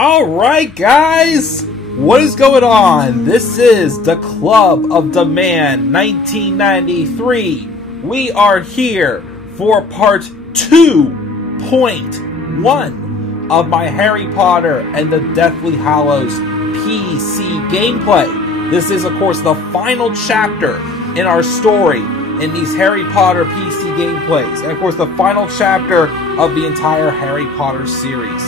Alright guys, what is going on? This is the Club of Demand 1993. We are here for part 2.1 of my Harry Potter and the Deathly Hallows PC gameplay. This is of course the final chapter in our story in these Harry Potter PC gameplays, and of course the final chapter of the entire Harry Potter series.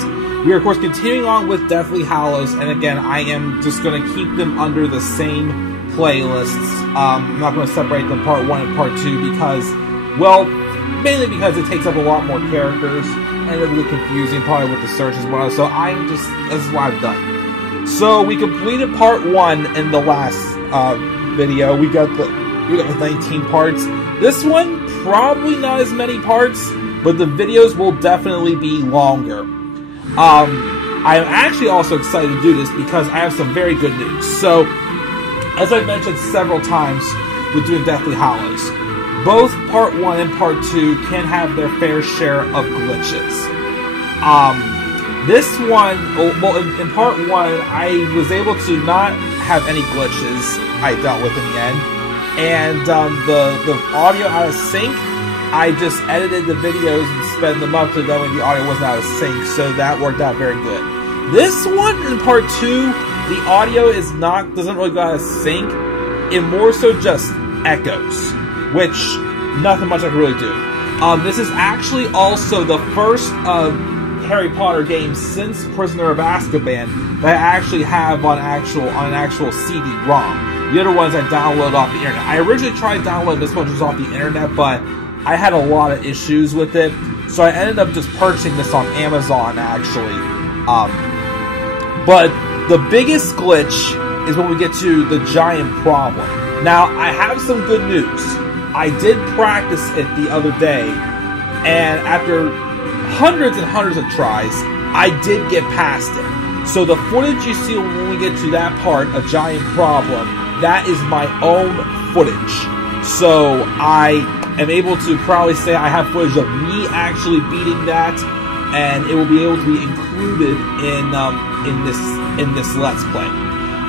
We are of course continuing on with Deathly Hallows, and again I am just going to keep them under the same playlists. I'm not going to separate them part 1 and part 2 because, well, mainly because it takes up a lot more characters and it'll get confusing probably with the search as well, so this is what I've done. So we completed part 1 in the last video. We got the 19 parts. This one, probably not as many parts, but the videos will definitely be longer. I'm actually also excited to do this because I have some very good news. So, as I've mentioned several times with doing Deathly Hallows, both part 1 and part 2 can have their fair share of glitches. This one, well, in part 1, I was able to not have any glitches I dealt with in the end. And the audio out of sync, I just edited the videos and sped them up so that way the audio wasn't out of sync, so that worked out very good. This one, in part 2, the audio doesn't really go out of sync. It more so just echoes, which nothing much I can really do. This is actually also the first Harry Potter game since Prisoner of Azkaban that I actually have on an actual CD-ROM. The other ones I download off the internet. I originally tried downloading this one just off the internet, but I had a lot of issues with it, so I ended up just purchasing this on Amazon, actually. But the biggest glitch is when we get to the giant problem. Now, I have some good news. I did practice it the other day, and after hundreds and hundreds of tries, I did get past it. So the footage you see when we get to that part, a giant problem, that is my own footage. So I am able to probably say I have footage of me actually beating that, and it will be able to be included in this Let's Play.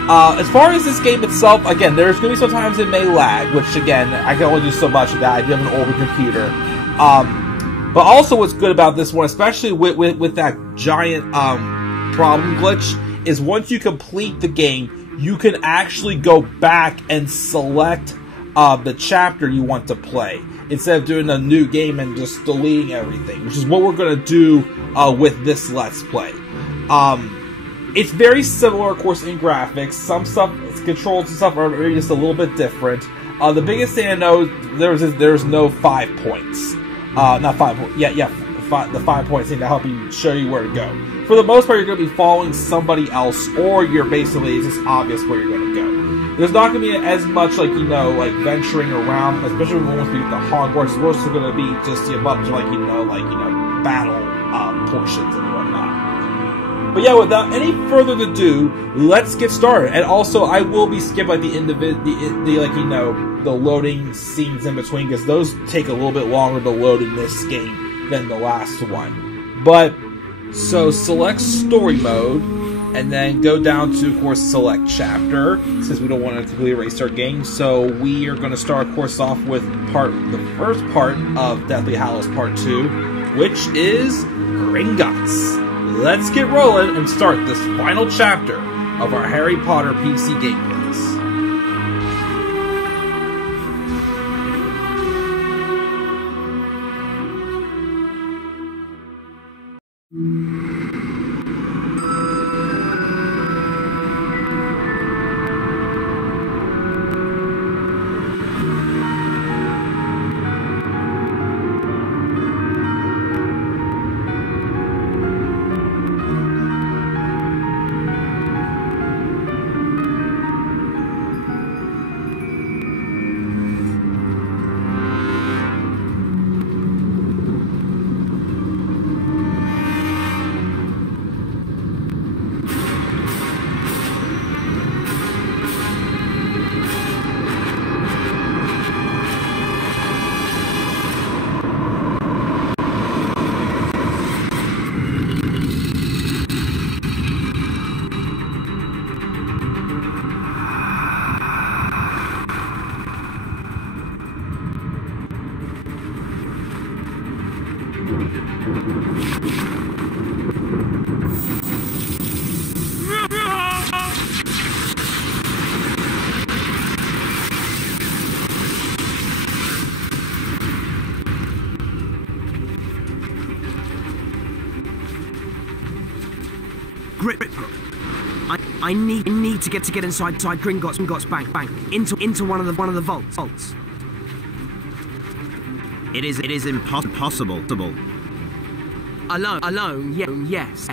As far as this game itself, again, there's going to be some times it may lag, which again, I can only do so much of that. I do have an older computer. But also what's good about this one, especially with that giant problem glitch, is once you complete the game, you can actually go back and select the chapter you want to play, instead of doing a new game and just deleting everything, which is what we're going to do with this Let's Play. It's very similar, of course, in graphics. Some stuff, controls and stuff are just a little bit different. The biggest thing I know, there's no 5 points. Not 5 points. The 5 points thing to help you show you where to go. For the most part, you're going to be following somebody else, or you're basically, it's just obvious where you're going to go. There's not going to be as much, like, venturing around, especially when once we get to Hogwarts. It's mostly going to be just a bunch of, battle portions and whatnot. But yeah, without any further ado, let's get started. And also, I will be skipping the loading scenes in between, because those take a little bit longer to load in this game than the last one. But so select story mode, and then go down to, of course, select chapter, since we don't want to completely erase our game. So we are going to start, of course, off with the first part of Deathly Hallows Part 2, which is Gringotts. Let's get rolling and start this final chapter of our Harry Potter PC gameplays. I need to get inside Gringotts bank into one of the vaults. It is impossible. Alone, yes.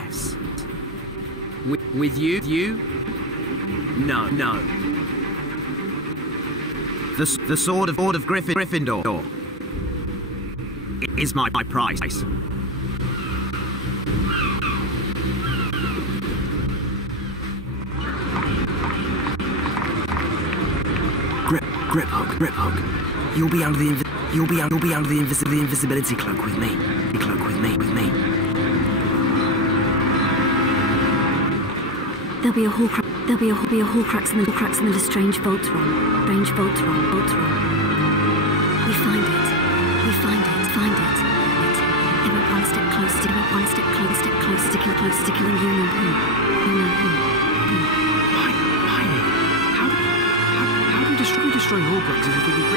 With you? No. The sword of Gryffindor is my prize. Griphook. You'll be under the invisibility cloak with me. There'll be a Horcrux in the Lestrange vault room. We find it. They were one step closer to killing you know who. How do we destroy Horcrux as if we could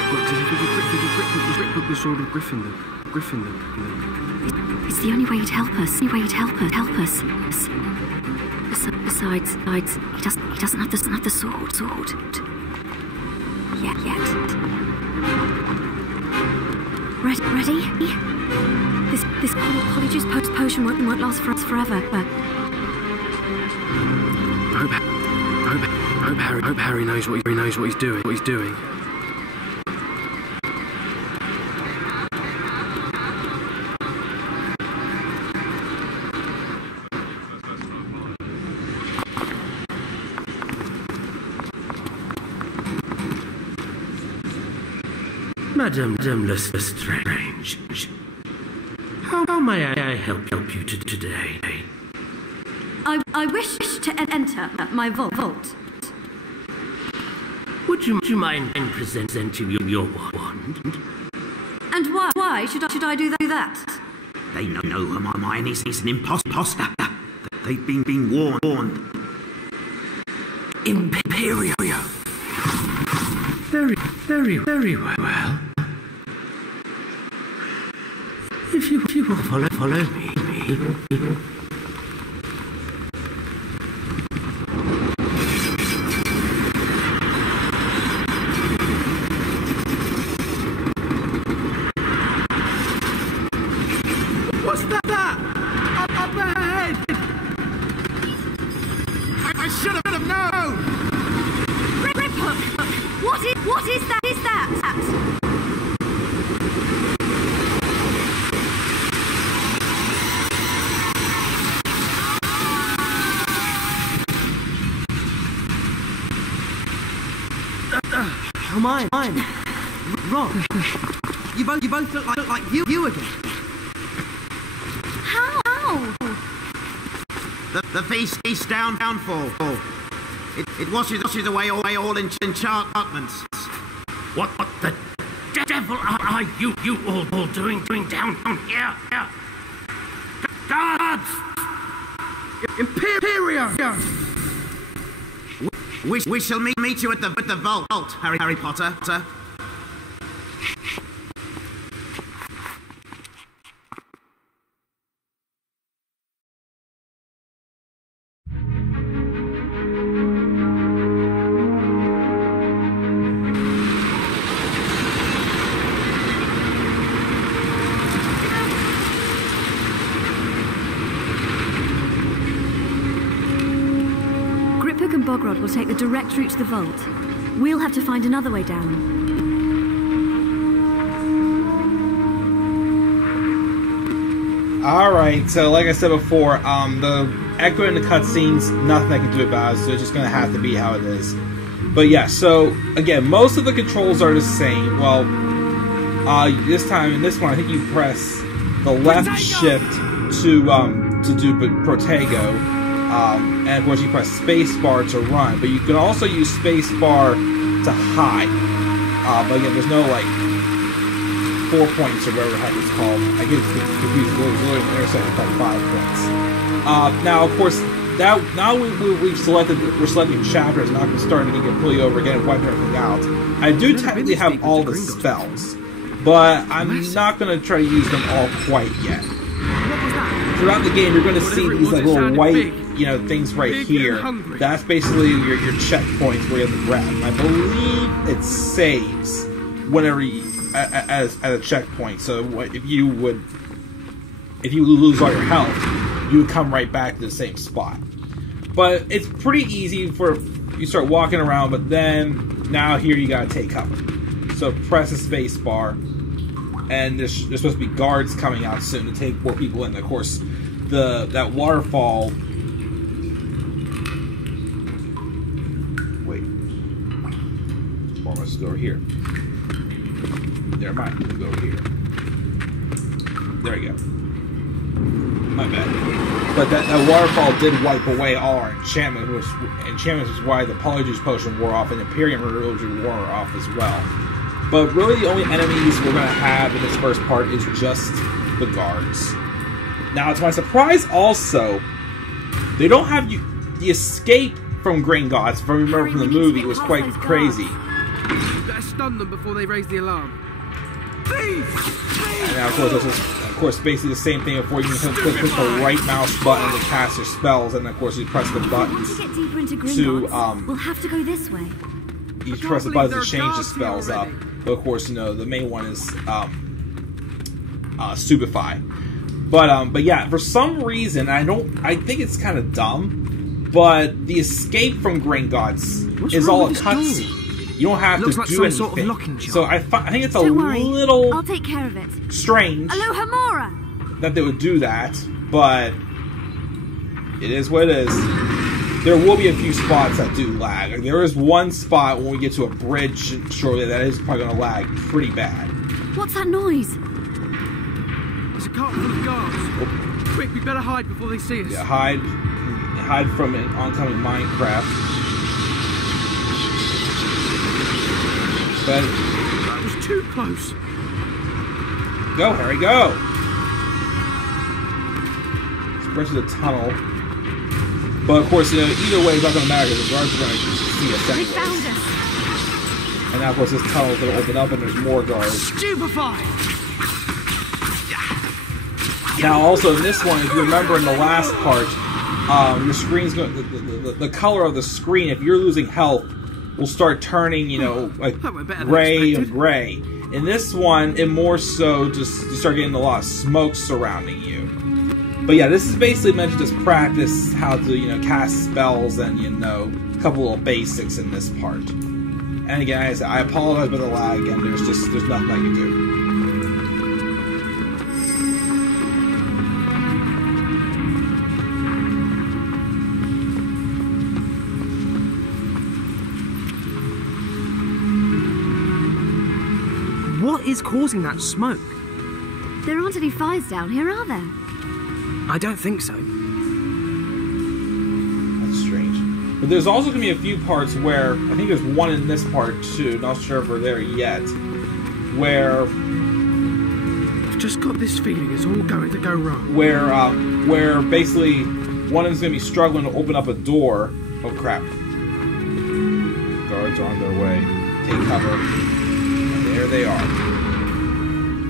Griphook the sword of Gryffindor? It's the only way he'd help us. Besides, he doesn't have the sword. Yet. Ready? This Polyjuice potion won't last forever. Hope Harry knows what he's doing. Madame Lestrange, how may I help you today? I wish to enter my vault. Would you mind presenting your wand? And why should I do that? They know Hermione is an imposter. They've been warned. Imperio. Very well. If you will follow me. What's that? Up ahead! I should have known! Griphook! What is that? Mine. Ron. You both look like you again. How? The feast downfall. It washes away all enchantments. What the devil are you all doing down here? Guards! Imperio! We shall meet you at the vault, Harry Potter. Griphook and Bogrod will take the direct route to the vault. We'll have to find another way down. Alright, so like I said before, the echo in the cutscenes, nothing I can do about it, so it's just going to have to be how it is. But yeah, so again, most of the controls are the same. Well, this time, in this one, I think you press the left shift to do Protego. And of course you press spacebar to run, but you can also use spacebar to hide. But again, there's no like 4 points or whatever the heck it's called. I get confused. There's literally an intercept with like 5 points. Now, of course, we're selecting chapters. Not going to start anything completely over again and wipe everything out. I do technically have all the spells, but I'm not going to try to use them all quite yet. What was that? throughout the game, you're going to see these like little white, you know, things right here. That's basically your checkpoints where you have to grab. I believe it saves whenever you, at a checkpoint. So if you lose all your health, you would come right back to the same spot. But it's pretty easy for you start walking around. But then now here you gotta take cover. So press the space bar, and there's supposed to be guards coming out soon to take more people in. Of course, that waterfall. Wait, let's go over here. Never mind. We'll go over here. There we go. My bad. But that waterfall did wipe away all our enchantments, which is why the Polyjuice Potion wore off and the Imperium Religion wore off as well. But really the only enemies we're going to have in this first part is just the guards. Now, to my surprise also, they don't have the escape from Gringotts, if I remember from the movie, was quite crazy. You better stun them before they raise the alarm. Please! And now, of course, basically the same thing before you can click the right mouse button to cast your spells, and of course you press the buttons to get deeper into Gringotts, we'll have to go this way. You press the buttons to change the spells up. But of course, you know, the main one is Stupefy. But yeah, for some reason, I think it's kind of dumb, but the escape from Gringotts is all a cutscene. You don't have to do anything. Sort of locking jar. So I think it's a Don't little worry. I'll take care of it. strange Aloha Mora! that they would do that, but it is what it is. There will be a few spots that do lag. Like, there is one spot when we get to a bridge shortly that is probably going to lag pretty bad. What's that noise? It's a cart full of guards. Oh. Quick, we better hide before they see us. Yeah, hide from an oncoming Minecraft. But That was too close. go, Harry, go! Let's to the tunnel. But of course, you know, either way, it's not going to matter because the guards are going to see us They anyways. found us. And now, of course, this tunnel is going to open up and there's more guards. Stupefy! Now, also in this one, if you remember in the last part, your screen's going the color of the screen, if you're losing health, will start turning, you know, like gray and gray. In this one, it more so just you start getting a lot of smoke surrounding you. But yeah, this is basically meant to just practice how to, you know, cast spells and, you know, a couple little basics in this part. And again, as I said, I apologize for the lag, and there's nothing I can do. What is causing that smoke? There aren't any fires down here, are there? I don't think so. That's strange. But there's also going to be a few parts where, I think there's one in this part too, not sure if we're there yet, where I've just got this feeling it's all going to go wrong. where basically one of them's going to be struggling to open up a door. Oh crap. Guards are on their way. Take cover. And there they are.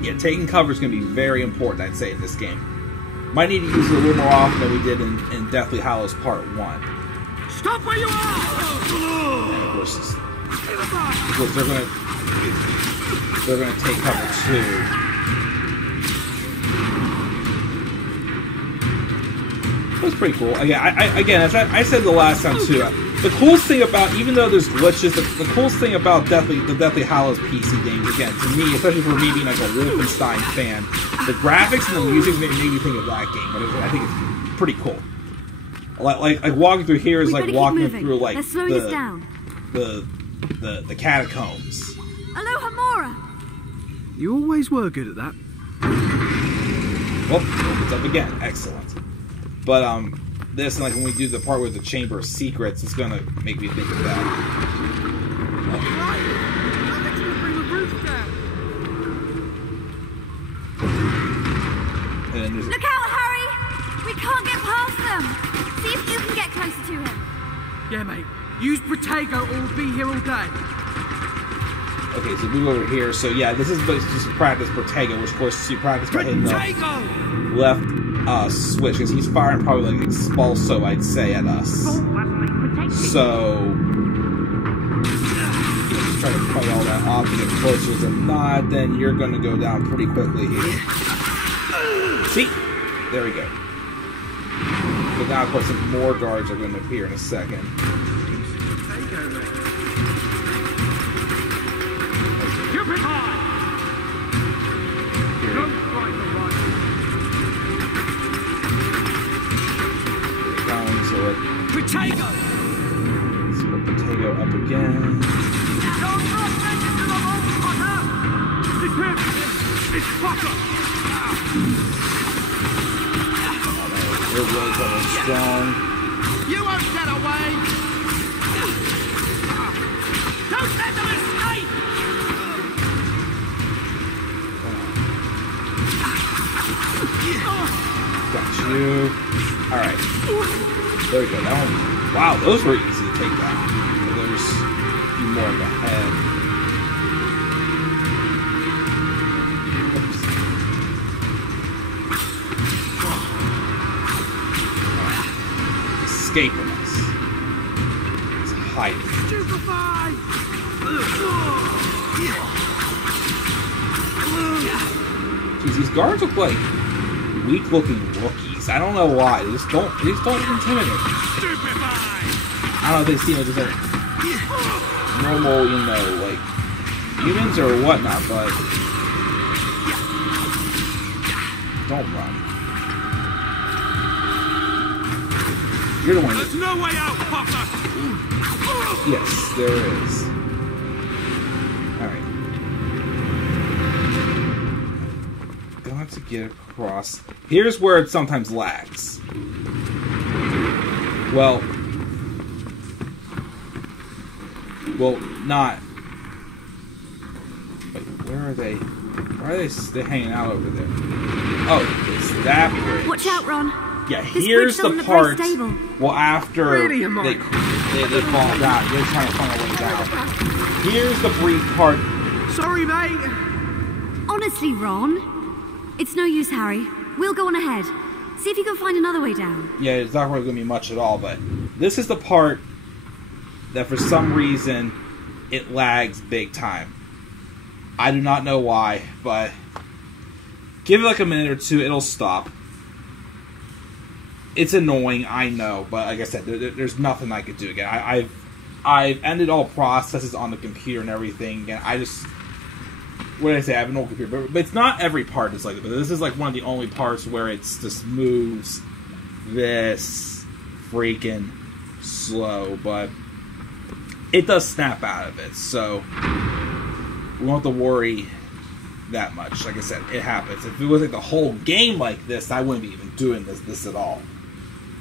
Yeah, taking cover is going to be very important, I'd say, in this game. Might need to use it a little more often than we did in Deathly Hallows Part 1. Stop where you are! And of course they're gonna take cover too. That's pretty cool. Again, as I said the last time too, the coolest thing about, even though there's glitches, the coolest thing about the Deathly Hallows PC games, again, to me, especially for me being like a Wolfenstein fan, the graphics and the music made me think of that game. But I think it's pretty cool. Like walking through here is like walking through like the catacombs. Aloha Mora! You always were good at that. Well, opens up again. Excellent. But this, like when we do the part with the Chamber of Secrets, it's gonna make me think of that. Look out, Harry! We can't get past them! See if you can get closer to him. Yeah, mate. Use Protego or we'll be here all day. Okay, so move over here. So yeah, this is just practice Protego, which of course you practice by hitting the left switch, because he's firing probably like Expulso, I'd say, at us. So, just try to fight all that off and get closer. If not, then you're going to go down pretty quickly here. See? There we go. But now, of course, some more guards are going to appear in a second. Potato! Let's put Potato up again. They're really coming strong. You won't get away! Don't let them escape! Got you. Alright. There we go. That one. Wow, those were easy to take down. So there's a few more in the head. Oops. Escaping us. It's hiding. Stupefy! Jeez, these guards look like weak-looking rookies. I don't know why. They just don't intimidate me. I don't know if they seem like just like normal, you know, like humans or whatnot, but don't run. You're the one. There's no way out, Potter! Yes, there is. Alright. Got to get across. Here's where it sometimes lags. Well, not. Wait, where are they? Why are they hanging out over there? Oh, it's that bridge. Watch out, Ron. Yeah, This here's bridge the doesn't look very part. stable. Well, after Really, am I? they fall down, they're trying to find a way down. Here's the brief part. Sorry, mate! Honestly, Ron, it's no use, Harry. We'll go on ahead. See if you can find another way down. Yeah, it's not really going to be much at all, but this is the part that for some reason it lags big time. I do not know why, but give it like a minute or two, it'll stop. It's annoying, I know, but like I said, there's nothing I could do again. I've ended all processes on the computer and everything, and I just... What did I say? I have an old computer, but it's not every part is like it. But this is like one of the only parts where it's just moves this freaking slow. But it does snap out of it, so we won't have to worry that much. Like I said, it happens. If it was like the whole game like this, I wouldn't be even doing this at all.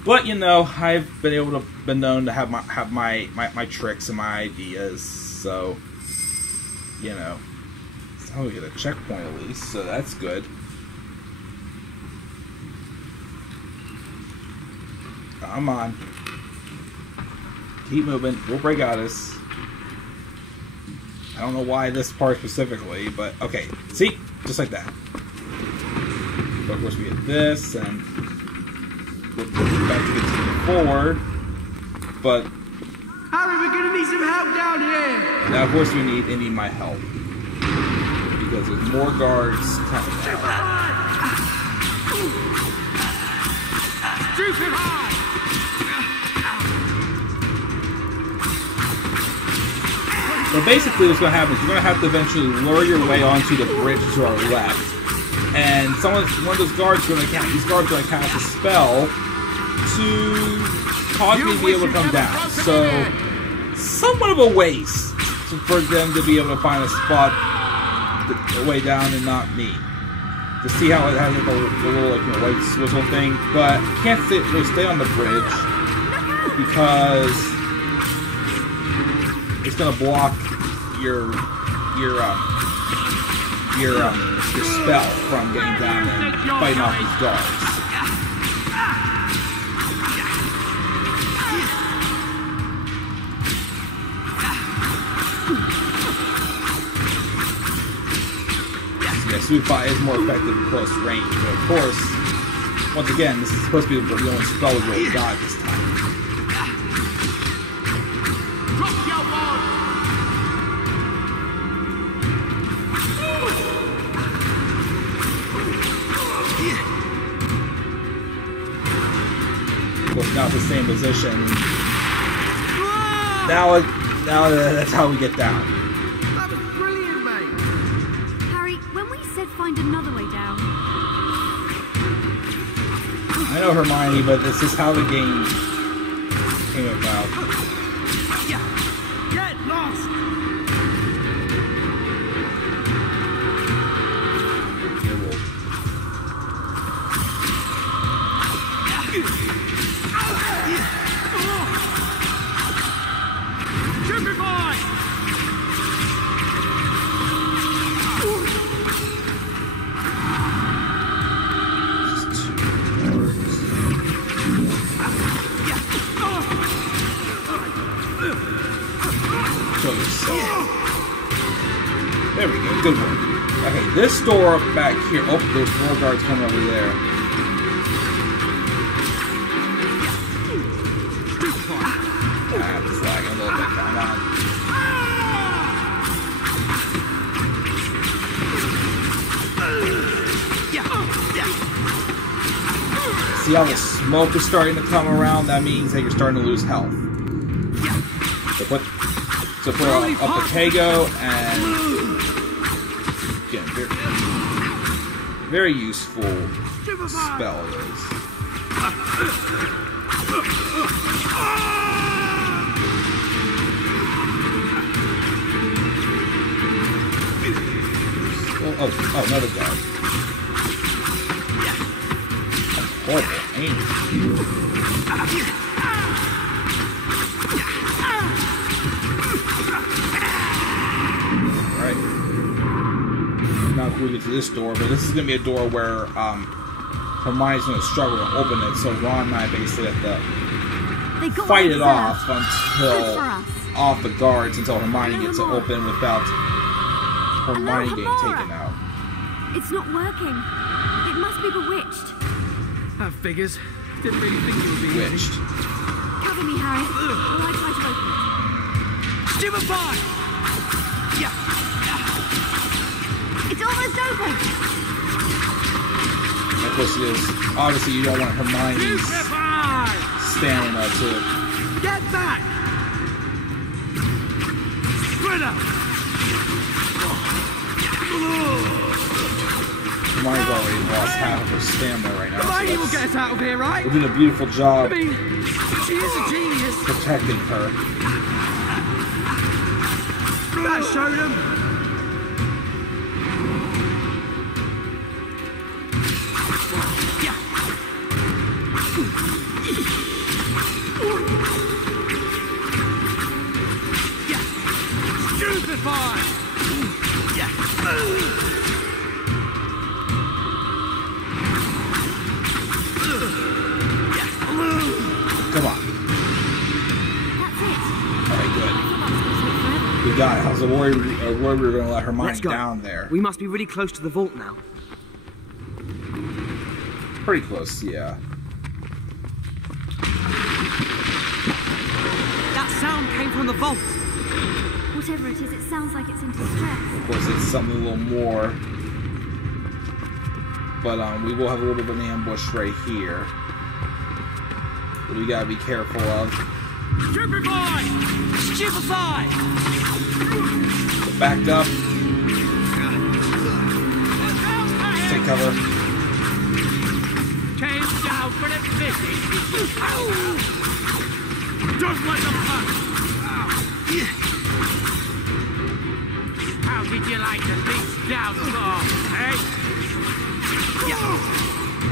But you know, I've been known to have my tricks and my ideas, so you know. Oh, we get a checkpoint at least, so that's good. Come on. Keep moving. We'll break out of this. I don't know why this part specifically, but okay. See? Just like that. But of course we get this, and we'll back to continue forward. But Harry, we're gonna need some help down here! now of course we need my help. Because there's more guards coming out. Stupid high! So basically what's going to happen is you're going to have to eventually lure your way onto the bridge to our left. And one of those guards are going to cast, these guards are going to cast a spell to cause me to be able to come down. So, somewhat of a waste for them to be able to find a spot way down and not me. To see how it has like a little like, white swizzle thing, but you can't really stay on the bridge because it's gonna block your spell from getting down and fighting off these guards. Stupefy is more effective at close range, but of course, Once again, this is supposed to be the only spell we really got this time. Drop your wand! Well, now it's the same position. Now that's how we get down. That was brilliant, mate. Harry, when we said find another way down, I know Hermione, but this is how the game came about. Get lost! Here we'll... Stupefy! There we go, good work. Okay, this door back here. Oh, there's more guards coming over there. It's lagging a little bit. Come on. See how the smoke is starting to come around? That means that you're starting to lose health. So put up the Kago and again, very useful spell it is. Oh, another guard. Horrible aim. Alright. Now we get to this door, but this is going to be a door where Hermione's going to struggle to open it, so Ron and I basically have to fight it off until off the guards until Hermione gets it open without Hermione getting taken out. it's not working. It must be bewitched. That figures. Didn't really think it would be Bewitched. Cover me, Harry, while I try to open it. Stupefy! It's almost open! Of course it is. Obviously you don't want Hermione's Stupefy! stamina to... Get back! Spreader! Hermione's already lost half of her stamina right now. The lady will So get us out of here, right? we're doing a beautiful job I mean, she is a genius. protecting her. That showed him. Stupefy! Come on. That's it. Alright, good. I thought that was going to take forever. We got it. I was worried we were going to let Hermione Let's go. down there. We must be really close to the vault now. Pretty close, yeah. That sound came from the vault. Whatever it is, it sounds like it's in distress. Of course, it's something a little more. But we will have a little bit of an ambush right here. That we gotta be careful of. Stupefy! Stupefy! Get backed up. Take cover. Came down for the visit. Just like a punk. How did you like the things down for, eh?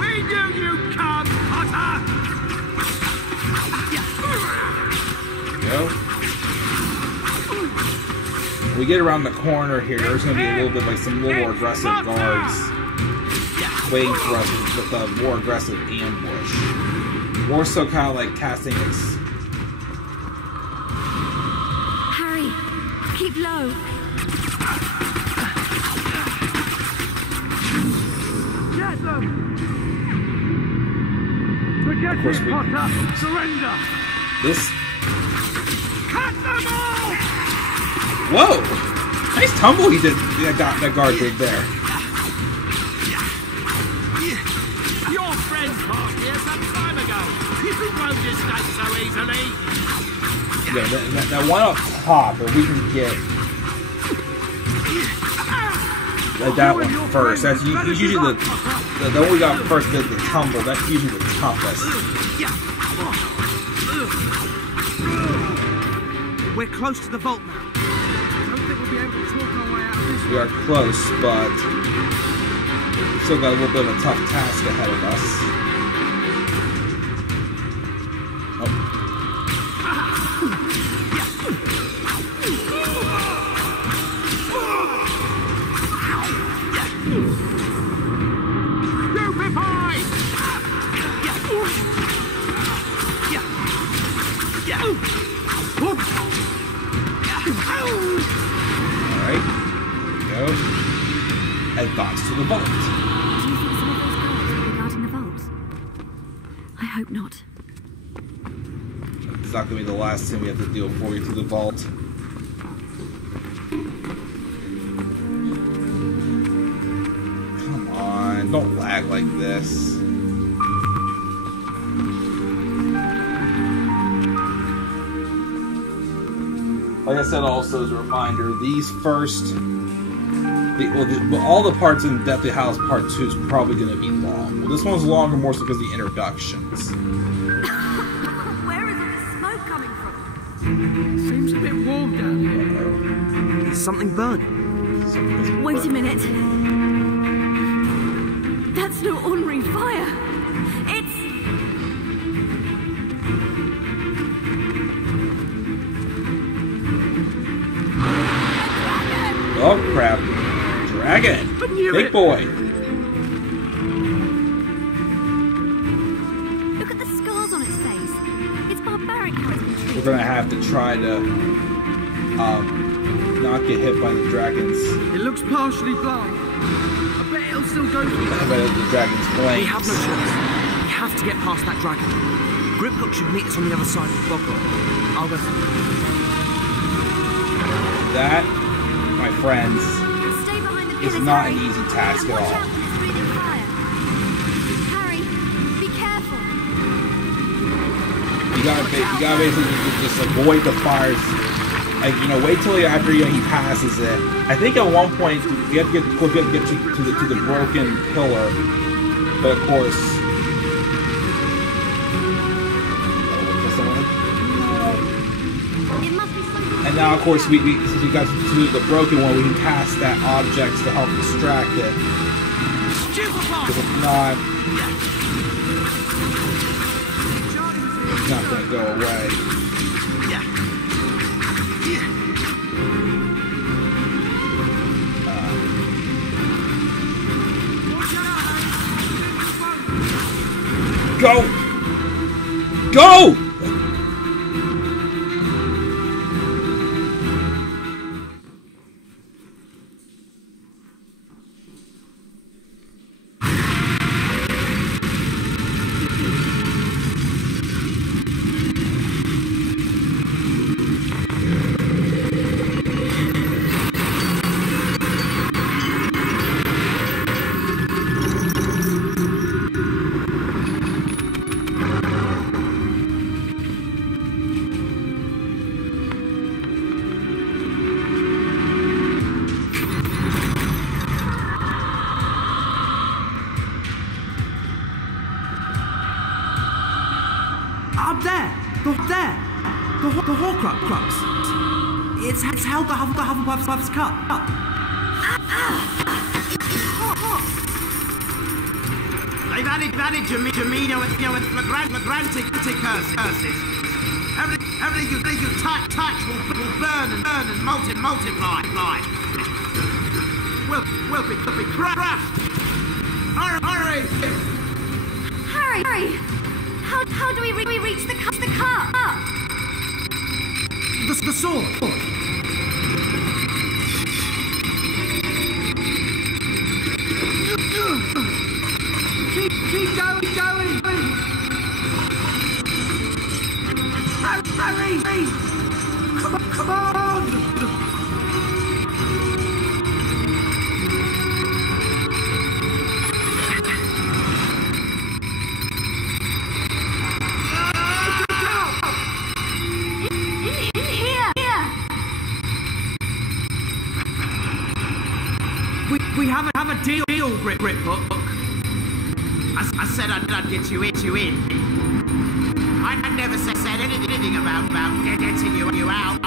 We knew you'd come, Potter! Go. When we get around the corner here, there's going to be a little bit like some more aggressive guards waiting for us with a more aggressive ambush. More so kind of like casting its... Harry, keep low. Get them! Of course, Potter! Surrender! this. Cut them off! Whoa! Nice tumble he did. That guard did there. Your friend passed here some time ago. You won't escape so easily. Yeah, that one up top, but we can get that one first. That's usually the one we got first. The tumble. That's usually the toughest. We're close to the vault now. I don't think we'll be able to talk our way out of this. We are close, but still got a little bit of a tough task ahead of us. Oh. Alright, here we go. Advance to the vault. Do you think some of those guards will be guarding the vault? I hope not. It's not going to be the last thing we have to deal before we get to the vault. Come on, don't lag like this. Like I said, also as a reminder, these first, all the parts in Deathly Hallows Part 2 is probably going to be long. Well, this one's longer more so because of the introductions. Where is all this smoke coming from? Seems a bit warm down here. There's something burning. Wait a minute. That's no ordinary fire. It's... Oh crap. Dragon! Big boy! Look at the scars on its face. It's barbaric how it's been treated. We're gonna have to try to not get hit by the dragon's It looks partially blind. I bet it'll still go through. the dragon's We flames. have no choice. We have to get past that dragon. Griphook should meet us on the other side of the bog. I'll go. That, my friends, Stay behind the is pillars, not an Harry. easy task And at watch all. out when it's breathing fire. Harry, be careful. You gotta basically just avoid the fires. Like, you know, wait till after he passes it. I think at one point you have to get to the broken pillar, but of course. It must be something. And now, of course, since we got to the broken one, we can cast that object to help distract it. Because if not, it's not going to go away. Go! Go! The Horcrux. It's held the Hufflepuff's cup. They've added Jamino and Magrantic curses. Everything you touch will burn and multiply. We'll be crushed. Hurry! Harry! How do we reach the cup? The sword. Keep going. Come on! We have a deal, Griphook. I said I'd get you in. I never said anything about getting you out.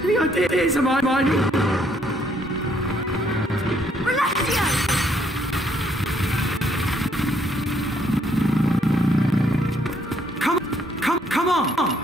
Any ideas of mine? Come on!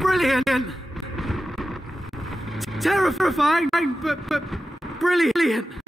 Brilliant! Terrifying, but brilliant!